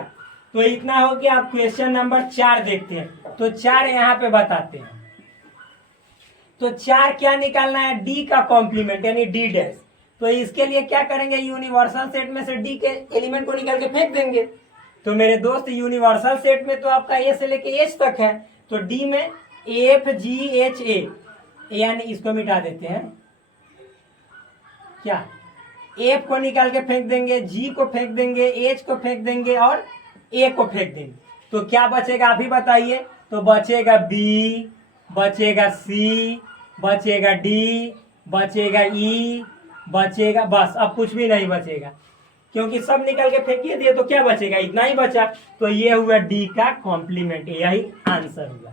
तो इतना हो गया। आप क्वेश्चन नंबर 4 देखते हैं, तो 4 यहाँ पे बताते हैं। तो 4 क्या निकालना है, डी का कॉम्प्लीमेंट यानी डी डैश, तो इसके लिए क्या करेंगे, यूनिवर्सल सेट में से डी के एलिमेंट को निकाल के फेंक देंगे। तो मेरे दोस्त यूनिवर्सल सेट में तो आपका ए से लेके एच तक है, तो डी में एफ जी एच ए, यानी इसको मिटा देते हैं, क्या, एफ को निकाल के फेंक देंगे, जी को फेंक देंगे, एच को फेंक देंगे और ए को फेंक देंगे, तो क्या बचेगा आप ही बताइए। तो बचेगा बी, बचेगा सी, बचेगा डी, बचेगा ई, बचेगा, बस अब कुछ भी नहीं बचेगा क्योंकि सब निकल के फेंकिए दिए, तो क्या बचेगा, इतना ही बचा। तो ये हुआ डी का कॉम्प्लीमेंट, यही आंसर हुआ।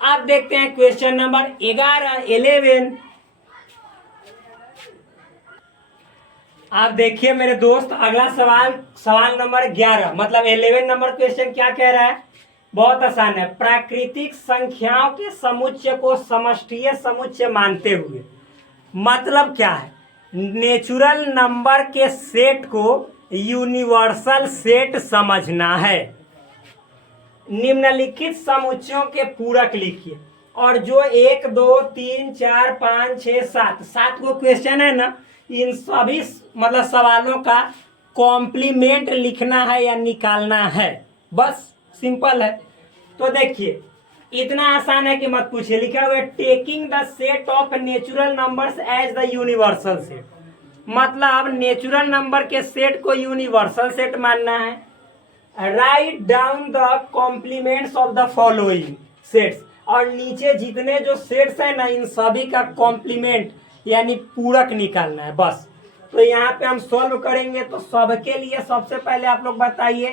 अब देखते हैं क्वेश्चन नंबर 11। आप देखिए मेरे दोस्त, अगला सवाल, सवाल नंबर 11 मतलब 11 नंबर क्वेश्चन क्या कह रहा है बहुत आसान है। प्राकृतिक संख्याओं के समुच्चय को समष्टीय समुच्चय मानते हुए, मतलब क्या है, नेचुरल नंबर के सेट को यूनिवर्सल सेट समझना है। निम्नलिखित समुच्चयों के पूरक लिखिए, और जो 1 2 3 4 5 6 7 को क्वेश्चन है ना, इन सभी मतलब सवालों का कॉम्प्लीमेंट लिखना है या निकालना है, बस सिंपल है। तो देखिए इतना आसान है कि मत पूछिए। लिखा हुआ है taking the set of natural numbers as the universal set, मतलब नेचुरल नंबर के सेट को यूनिवर्सल सेट मानना है। Write down the complements of the following sets, और नीचे जितने जो सेट्स है ना, इन सभी का कॉम्प्लीमेंट यानी पूरक निकालना है, बस। तो यहाँ पे हम सॉल्व करेंगे। तो सबके लिए सबसे पहले आप लोग बताइए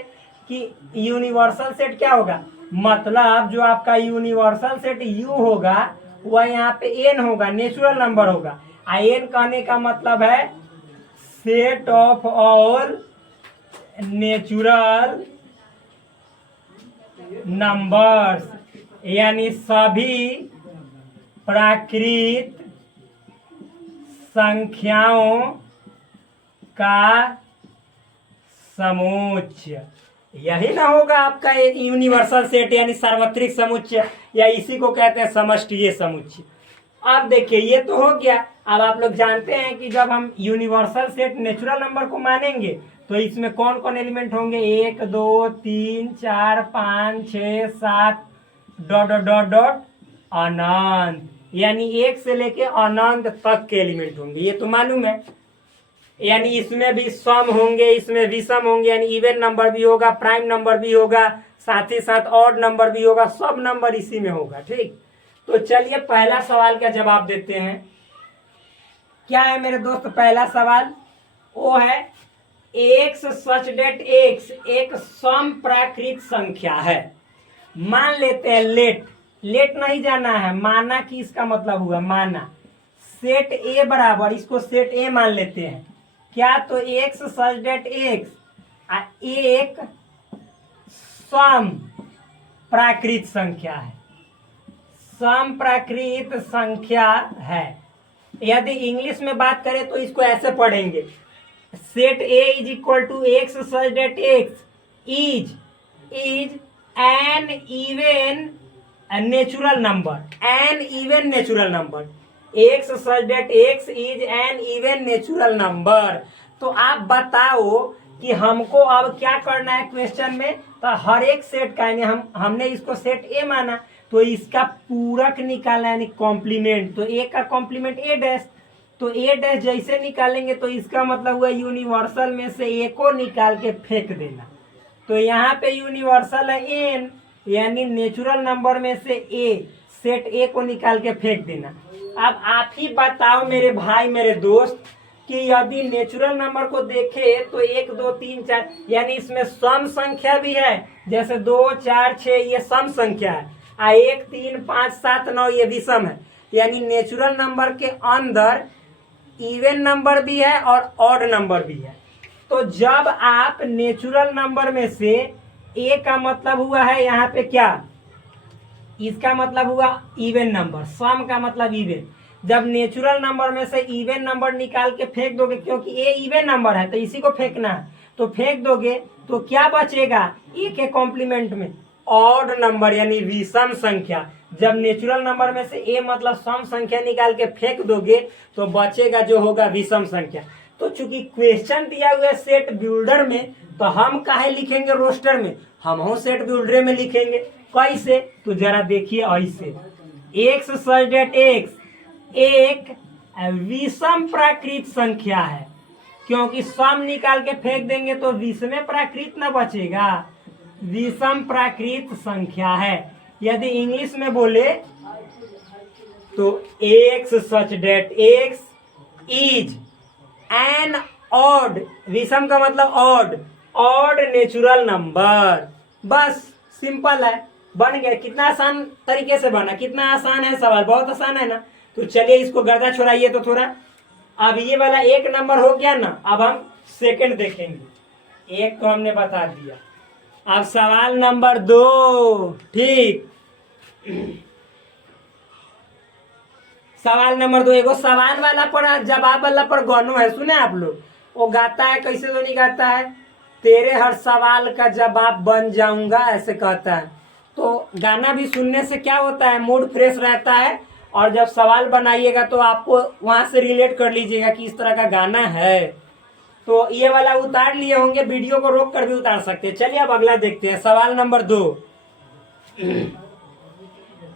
कि यूनिवर्सल सेट क्या होगा। मतलब जो आपका यूनिवर्सल सेट यू होगा वह यहाँ पे एन होगा, नेचुरल नंबर होगा। एन कहने का मतलब है set of all natural numbers, यानी सभी प्राकृत संख्याओं का समुच्चय। यही ना होगा आपका यूनिवर्सल सेट यानी सार्वत्रिक समुच्चय, या इसी को कहते हैं समष्टीय समुच्चय। अब देखिए ये तो हो गया। अब आप लोग जानते हैं कि जब हम यूनिवर्सल सेट नेचुरल नंबर को मानेंगे तो इसमें कौन कौन एलिमेंट होंगे, 1 2 3 4 5 6 7 डॉट डॉट डॉट डॉट अनंत, यानी 1 से लेके अनंत तक के एलिमेंट होंगे, ये तो मालूम है। यानी इसमें भी सम होंगे, इसमें विषम होंगे, यानी इवन नंबर भी होगा, प्राइम नंबर भी होगा, साथ ही साथ ऑड नंबर भी होगा, सब नंबर इसी में होगा। ठीक, तो चलिए पहला सवाल का जवाब देते हैं। क्या है मेरे दोस्त पहला सवाल? वो है एक्स सच डेट एक्स एक सम प्राकृत संख्या है। मान लेते हैं लेट नहीं जाना है, माना कि इसका मतलब हुआ माना। सेट ए बराबर, इसको सेट ए मान लेते हैं क्या, तो एक्स सच डेट एक्स एक सम प्राकृत संख्या है, सम प्राकृत संख्या है। यदि इंग्लिश में बात करें तो इसको ऐसे पढ़ेंगे, set A is equal to x such that x is an even natural number, an even natural number. X such that x is an even natural number. तो आप बताओ कि हमको अब क्या करना है क्वेश्चन में, तो हर एक सेट का, यानी हमने इसको सेट ए माना तो इसका पूरक निकालना यानी कॉम्प्लीमेंट। तो ए का कॉम्प्लीमेंट ए डैश, तो ए डैश जैसे निकालेंगे तो इसका मतलब हुआ यूनिवर्सल में से ए को निकाल के फेंक देना। तो यहाँ पे यूनिवर्सल है एन, यानी नेचुरल नंबर में से ए, सेट ए को निकाल के फेंक देना। अब आप ही बताओ मेरे भाई मेरे दोस्त कि यदि नेचुरल नंबर को देखे तो 1 2 3 4, यानी इसमें सम संख्या भी है, जैसे 2 4 6 ये सम संख्या है, 1 3 5 7 9 ये विषम है। यानी नेचुरल नंबर के अंदर इवन नंबर भी है और ऑड नंबर भी है। तो जब आप नेचुरल नंबर में से ए का मतलब हुआ है यहाँ पे क्या, इसका मतलब हुआ इवन नंबर, सम का मतलब इवन। जब नेचुरल नंबर में से इवन नंबर निकाल के फेंक दोगे, क्योंकि ए इवन नंबर है तो इसी को फेंकना है, तो फेंक दोगे तो क्या बचेगा, ए के कॉम्प्लीमेंट में ऑड नंबर यानी विषम संख्या। जब नेचुरल नंबर में से ए मतलब सम संख्या निकाल के फेंक दोगे तो बचेगा जो होगा विषम संख्या। तो चूंकि क्वेश्चन दिया हुआ है सेट बिल्डर में, तो हम काहे लिखेंगे रोस्टर में, हम सेट बिल्डर में लिखेंगे। कैसे, तो जरा देखिए ऐसे, एक्स सच डेट एक्स एक विषम प्राकृत संख्या है, क्योंकि सम निकाल के फेंक देंगे तो विषम प्राकृत न बचेगा, विषम प्राकृत संख्या है। यदि इंग्लिश में बोले तो x such that x is an odd, विषम का मतलब ऑड नेचुरल नंबर। बस सिंपल है, बन गया। कितना आसान तरीके से बना, कितना आसान है सवाल, बहुत आसान है ना। तो चलिए इसको गर्दा छोड़ाइए तो थोड़ा। अब ये वाला एक नंबर हो गया ना, अब हम सेकंड देखेंगे। एक तो हमने बता दिया, अब सवाल नंबर 2। ठीक, सवाल नंबर 2 एगो सवाल वाला पर जवाब वाला पर गानो है, सुने आप लोग। वो गाता है कैसे, तो नहीं गाता है, तेरे हर सवाल का जवाब बन जाऊंगा, ऐसे कहता है। तो गाना भी सुनने से क्या होता है, मूड फ्रेश रहता है। और जब सवाल बनाइएगा तो आपको वहां से रिलेट कर लीजिएगा कि इस तरह का गाना है। तो ये वाला उतार लिए होंगे, वीडियो को रोक कर भी उतार सकते हैं। चलिए अब अगला देखते हैं, सवाल नंबर 2।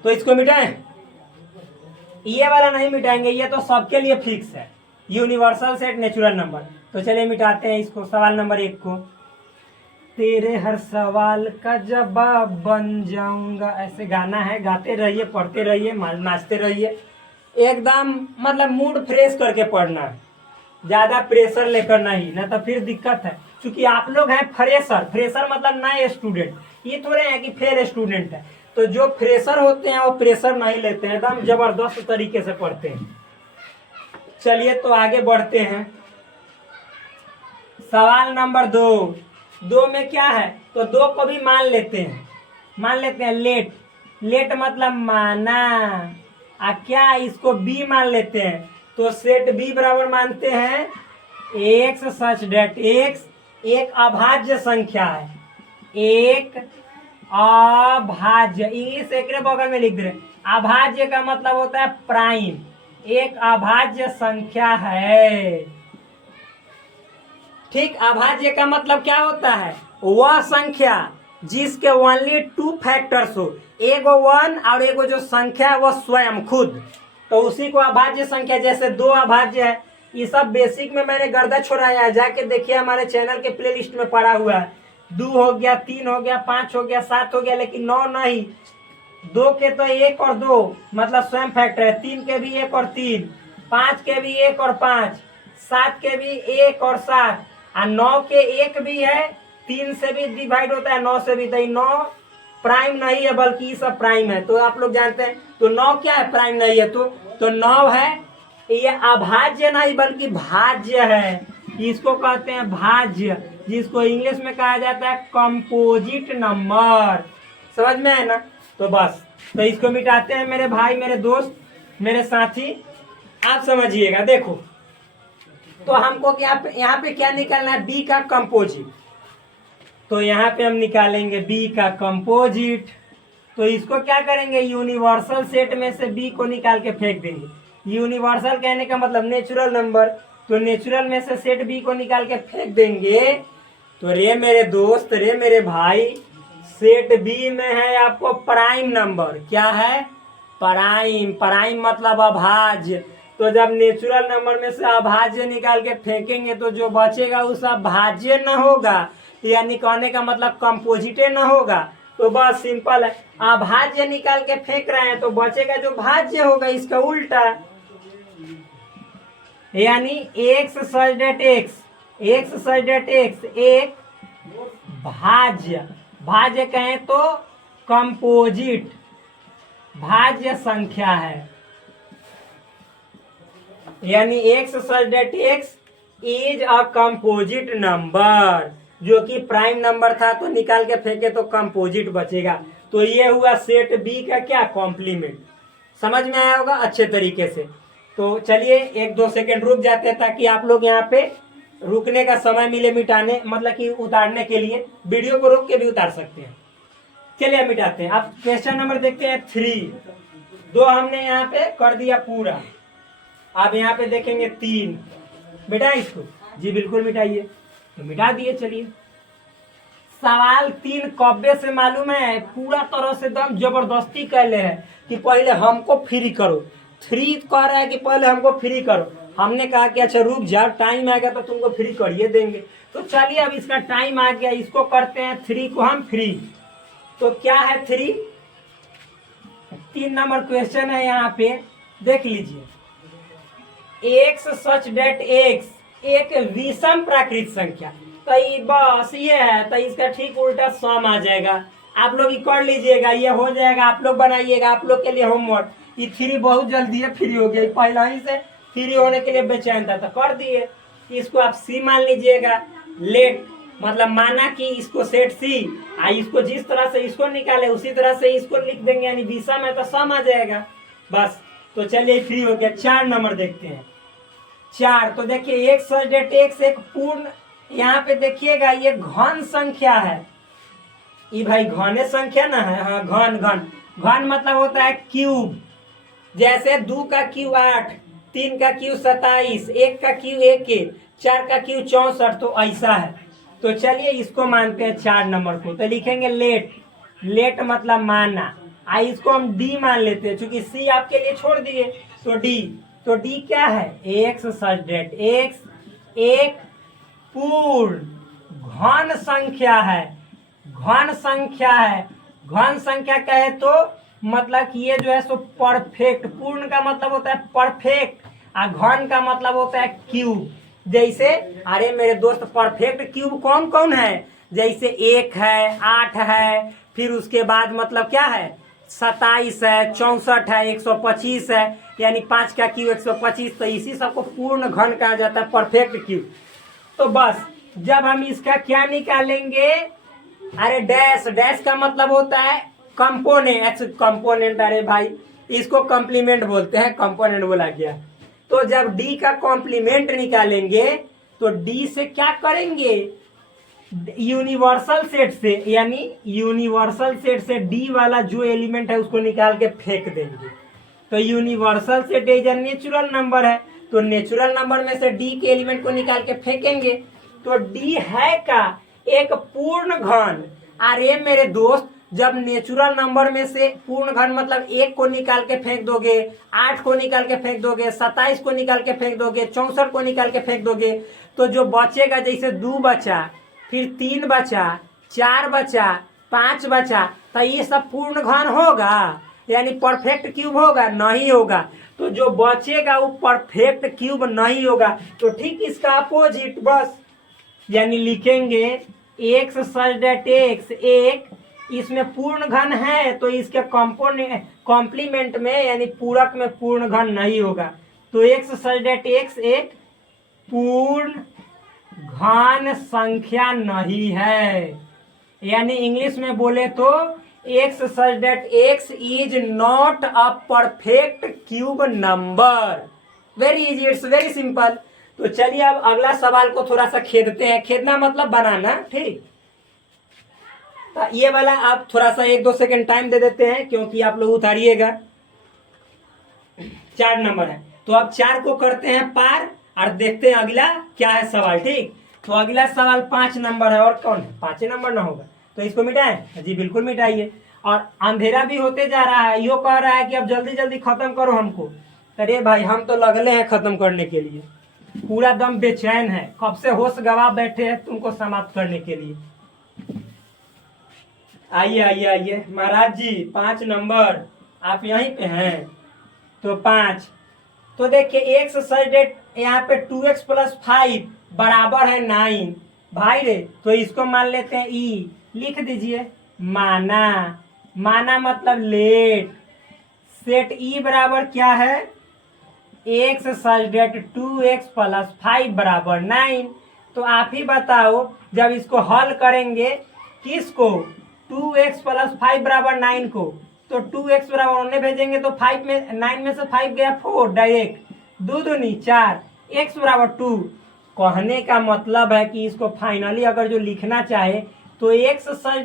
तो इसको मिटाएं, ये वाला नहीं मिटाएंगे, ये तो सबके लिए फिक्स है, यूनिवर्सल सेट नेचुरल नंबर। तो चलिए मिटाते हैं इसको, सवाल नंबर 1 को। तेरे हर सवाल का जवाब बन जाऊंगा, ऐसे गाना है, गाते रहिए, पढ़ते रहिए, नाचते रहिए, एकदम मतलब मूड फ्रेश करके पढ़ना है, ज्यादा प्रेशर लेकर नहीं, ना तो फिर दिक्कत है। क्योंकि आप लोग हैं फ्रेशर, फ्रेशर मतलब नए स्टूडेंट, ये थोड़े हैं कि फेल स्टूडेंट है। तो जो फ्रेशर होते हैं वो प्रेशर नहीं लेते हैं, एकदम जबरदस्त तरीके से पढ़ते हैं। चलिए तो आगे बढ़ते हैं, सवाल नंबर 2 में क्या है, तो 2 को भी मान लेते हैं, लेट, लेट मतलब माना। क्या इसको बी मान लेते हैं, तो सेट बी बराबर मानते हैं एक्स सच डेट एक्स एक अभाज्य संख्या है, एक अभाज्य, इंग्लिश एक बगल में लिख दे रहे। अभाज्य का मतलब होता है प्राइम, एक अभाज्य संख्या है। ठीक, अभाज्य का मतलब क्या होता है, वह संख्या जिसके ओनली 2 फैक्टर्स हो, एगो 1 और एगो जो संख्या है वह स्वयं खुद, तो उसी को अभाज्य संख्या। जैसे 2 अभाज्य है, ये सब बेसिक में मैंने गर्दा छोड़ाया है, जाके देखिए हमारे चैनल के प्लेलिस्ट में पड़ा हुआ है। 2 हो गया, 3 हो गया, 5 हो गया, 7 हो गया, लेकिन 9 नहीं। 2 के तो 1 और 2 मतलब स्वयं फैक्टर है, 3 के भी 1 और 3, 5 के भी 1 और 5, 7 के भी 1 और 7, और 9 के 1 भी है, 3 से भी डिवाइड होता है, 9 से भी। तो 9 प्राइम नहीं है, बल्कि ये सब प्राइम है, तो आप लोग जानते हैं। तो 9 क्या है, प्राइम नहीं है, तो 9 है, ये अभाज्य नहीं बल्कि भाज्य है, इसको कहते हैं भाज्य, जिसको इंग्लिश में कहा जाता है कंपोजिट नंबर। समझ में है ना, तो बस, तो इसको मिटाते हैं मेरे भाई, मेरे दोस्त, मेरे साथी, आप समझिएगा। देखो, तो हमको यहाँ पे क्या निकालना है, बी का कंपोजिट। तो यहाँ पे हम निकालेंगे बी का कंपोजिट। तो इसको क्या करेंगे, यूनिवर्सल सेट में से बी को निकाल के फेंक देंगे। यूनिवर्सल कहने का मतलब नेचुरल नंबर, तो नेचुरल में से सेट बी को निकाल के फेंक देंगे। तो रे मेरे दोस्त, रे मेरे भाई, सेट बी में है आपको प्राइम नंबर। क्या है, प्राइम, प्राइम मतलब अभाज्य। तो जब नेचुरल नंबर में से अभाज्य निकाल के फेंकेंगे तो जो बचेगा उस अभाज्य न होगा, यानी कहने का मतलब कंपोजिटे न होगा। तो बस सिंपल है, अभाज्य निकाल के फेंक रहे हैं तो बचेगा जो भाज्य होगा, इसका उल्टा, यानी x such that x, x such that x एक भाज्य, भाज्य कहें तो कंपोजिट भाज्य संख्या है, यानी x such that x is a composite number, जो कि प्राइम नंबर था तो निकाल के फेंके तो कंपोजिट बचेगा। तो ये हुआ सेट बी का क्या, कॉम्प्लीमेंट। समझ में आया होगा अच्छे तरीके से। तो चलिए 1-2 सेकेंड रुक जाते हैं ताकि आप लोग यहाँ पे रुकने का समय मिले मिटाने, मतलब कि उतारने के लिए, वीडियो को रोक के भी उतार सकते हैं। चलिए मिटाते हैं। अब क्वेश्चन नंबर देखते हैं 3। 2 हमने यहाँ पे कर दिया पूरा, अब यहाँ पे देखेंगे 3। मिटाए इसको, जी बिल्कुल मिटाइए। तो मिटा दिए। चलिए सवाल 3 कब्बे से मालूम है, पूरा तरह से एकदम जबरदस्ती कहले है कि पहले हमको फ्री करो। 3 कह रहा है कि पहले हमको फ्री करो। हमने कहा कि अच्छा रुक जाओ, टाइम आ गया तो तुमको फ्री करिए देंगे। तो चलिए अब इसका टाइम आ गया, इसको करते हैं 3 को हम फ्री। तो क्या है 3 नंबर क्वेश्चन है, यहाँ पे देख लीजिए। एक्स सच डेट एक्स एक विषम प्राकृत संख्या, तो बस ये है, तो इसका ठीक उल्टा सम आ जाएगा। आप लोग कर लीजिएगा, ये हो जाएगा, आप लोग बनाइएगा, आप लोग के लिए होमवर्क। ये 3 बहुत जल्दी है फ्री हो गया, पहला ही से फ्री होने के लिए बेचैन था तो कर दिए। इसको आप सी मान लीजिएगा, लेट मतलब माना कि इसको सेट सी इसको जिस तरह से इसको निकाले उसी तरह से इसको लिख देंगे, यानी विषम है तो सम आ जाएगा बस। तो चलिए फ्री हो गया। 4 नंबर देखते हैं। 4 तो देखिए एक्स सॉलिड एक्स एक पूर्ण, यहाँ पे देखिएगा ये घन संख्या है, ये भाई घने संख्या ना है। हाँ घन घन घन मतलब होता है क्यूब, जैसे 2 का क्यूब 8, 3 का क्यूब 27, 1 का क्यूब 1, 4 का क्यूब 64, तो ऐसा है। तो चलिए इसको मानते हैं 4 नंबर को, तो लिखेंगे लेट, लेट मतलब माना, इसको हम डी मान लेते हैं क्योंकि सी आपके लिए छोड़ दिए। तो डी, तो डी क्या है, एक्स सब्जेक्ट एक्स एक पूर्ण घन संख्या है, घन संख्या है। घन संख्या कहे तो मतलब कि ये जो है सो परफेक्ट, पूर्ण का मतलब होता है परफेक्ट और घन का मतलब होता है क्यूब। जैसे अरे मेरे दोस्त परफेक्ट क्यूब कौन कौन है, जैसे 1 है, 8 है, फिर उसके बाद मतलब क्या है 27 है, 64 है, 125 है, यानी 5 का क्यूब 125, तो इसी सबको पूर्ण घन कहा जाता है, परफेक्ट क्यूब। तो बस जब हम इसका क्या निकालेंगे, अरे डैश, डैश का मतलब होता है कंपोनेंट, कंपोनेंट, अरे भाई इसको कॉम्प्लीमेंट बोलते हैं, कंपोनेंट बोला गया। तो जब डी का कॉम्प्लीमेंट निकालेंगे तो डी से क्या करेंगे, यूनिवर्सल सेट से, यानी यूनिवर्सल सेट से डी वाला जो एलिमेंट है उसको निकाल के फेंक देंगे। तो universal set is a natural number है, तो नेचुरल नंबर में से डी के एलिमेंट को निकाल के फेंकेंगे। तो डी है का एक पूर्ण घन। अरे मेरे दोस्त जब नेचुरल नंबर में से पूर्ण घन मतलब 1 को निकाल के फेंक दोगे, 8 को निकाल के फेंक दोगे, 27 को निकाल के फेंक दोगे, 64 को निकाल के फेंक दोगे, तो जो बचेगा जैसे 2 बचा, फिर 3 बचा, 4 बचा, 5 बचा, तो ये सब पूर्ण घन होगा, यानी परफेक्ट क्यूब होगा? नहीं होगा। तो जो बचेगा वो परफेक्ट क्यूब नहीं होगा। तो ठीक इसका अपोजिट बस, यानी लिखेंगे एक्स सच दैट एक्स एक, इसमें पूर्ण घन है तो इसके कंपोनेंट कॉम्प्लीमेंट में यानी पूरक में पूर्ण घन नहीं होगा। तो एक्स सच दैट एक्स एक पूर्ण घन संख्या नहीं है, यानी इंग्लिश में बोले तो x such that x is not a perfect cube number. Very easy, it's very simple. तो चलिए अब अगला सवाल को थोड़ा सा खेदते हैं, खेदना मतलब बनाना, ठीक। तो ये वाला आप थोड़ा सा 1-2 सेकंड टाइम दे देते हैं क्योंकि आप लोग उतारिएगा। 4 नंबर है तो अब 4 को करते हैं पार और देखते हैं अगला क्या है सवाल, ठीक। तो अगला सवाल 5 नंबर है, और कौन है 5 नंबर ना होगा तो इसको मिटाएं? जी बिल्कुल मिटाइए। और अंधेरा भी होते जा रहा है, यो कह रहा है कि अब जल्दी जल्दी खत्म करो हमको। अरे भाई हम तो लगले हैं खत्म करने के लिए, पूरा दम बेचैन है, कब से होश गवा बैठे हैं तुमको समाप्त करने के लिए। आइए आइए आइए महाराज जी, 5 नंबर आप यहीं पे हैं। तो 5 तो देखिए एक्स सच यहाँ पे 2x + 5 बराबर है 9 भाई रे, तो इसको मान लेते हैं ई, लिख दीजिए माना, माना मतलब लेट, सेट ई बराबर क्या है एक्स सच डेट 2x + 5 बराबर 9। तो आप ही बताओ जब इसको हल करेंगे किसको, 2x + 5 बराबर 9 को, तो 2x बराबर उन्हें भेजेंगे तो 5 में 9 में से 5 गया 4, डायरेक्ट 2 दूनी 4, x बराबर 2। कहने का मतलब है कि इसको फाइनली अगर जो लिखना चाहे तो x सच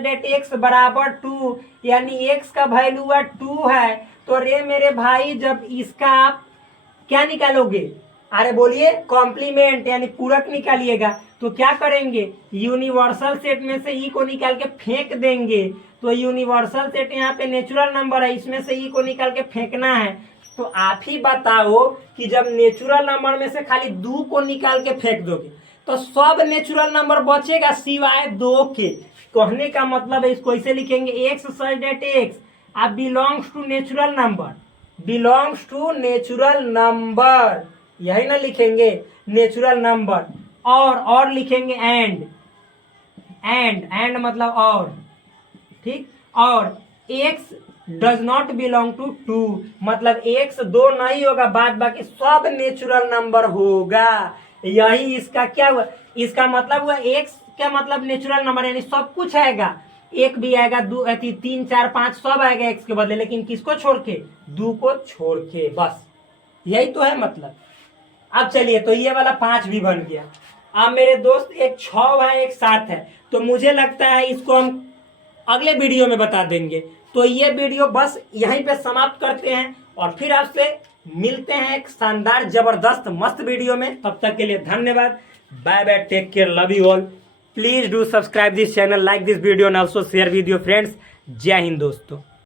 डेट x बराबर 2, यानी x का वैल्यू 2 है। तो रे मेरे भाई जब इसका आप क्या निकालोगे, अरे बोलिए कॉम्प्लीमेंट यानी पूरक निकालिएगा, तो क्या करेंगे यूनिवर्सल सेट में से ई को निकाल के फेंक देंगे। तो यूनिवर्सल सेट यहाँ पे नेचुरल नंबर है, इसमें से ई को निकाल के फेंकना है। तो आप ही बताओ कि जब नेचुरल नंबर में से खाली 2 को निकाल के फेंक दोगे तो सब नेचुरल नंबर बचेगा सिवाय 2 के। कहने का मतलब है इसको ऐसे लिखेंगे एक्स सच डेट एक्स अब belongs to natural number, belongs to natural number, यही ना लिखेंगे नेचुरल नंबर। और लिखेंगे एंड मतलब और, ठीक। और x does not belong to 2 मतलब x 2 नहीं होगा, बाद बाकी सब नेचुरल नंबर होगा। यही इसका क्या हुआ, इसका मतलब हुआ एक्स का मतलब नेचुरल नंबर यानी सब कुछ आएगा, एक भी आएगा, दो, 3, 4, 5 सब आएगा एक्स के बदले, लेकिन किसको छोड़ के, 2 को छोड़ के, बस यही तो है मतलब। अब चलिए, तो ये वाला 5 भी बन गया। अब मेरे दोस्त एक 6 है एक 7 है, तो मुझे लगता है इसको हम अगले वीडियो में बता देंगे। तो ये वीडियो बस यहीं पे समाप्त करते हैं और फिर आपसे मिलते हैं एक शानदार जबरदस्त मस्त वीडियो में। तब तक के लिए धन्यवाद, bye bye, take care, love you all. Please do subscribe this channel, like this video and also share with your friends. Jai Hind दोस्तों।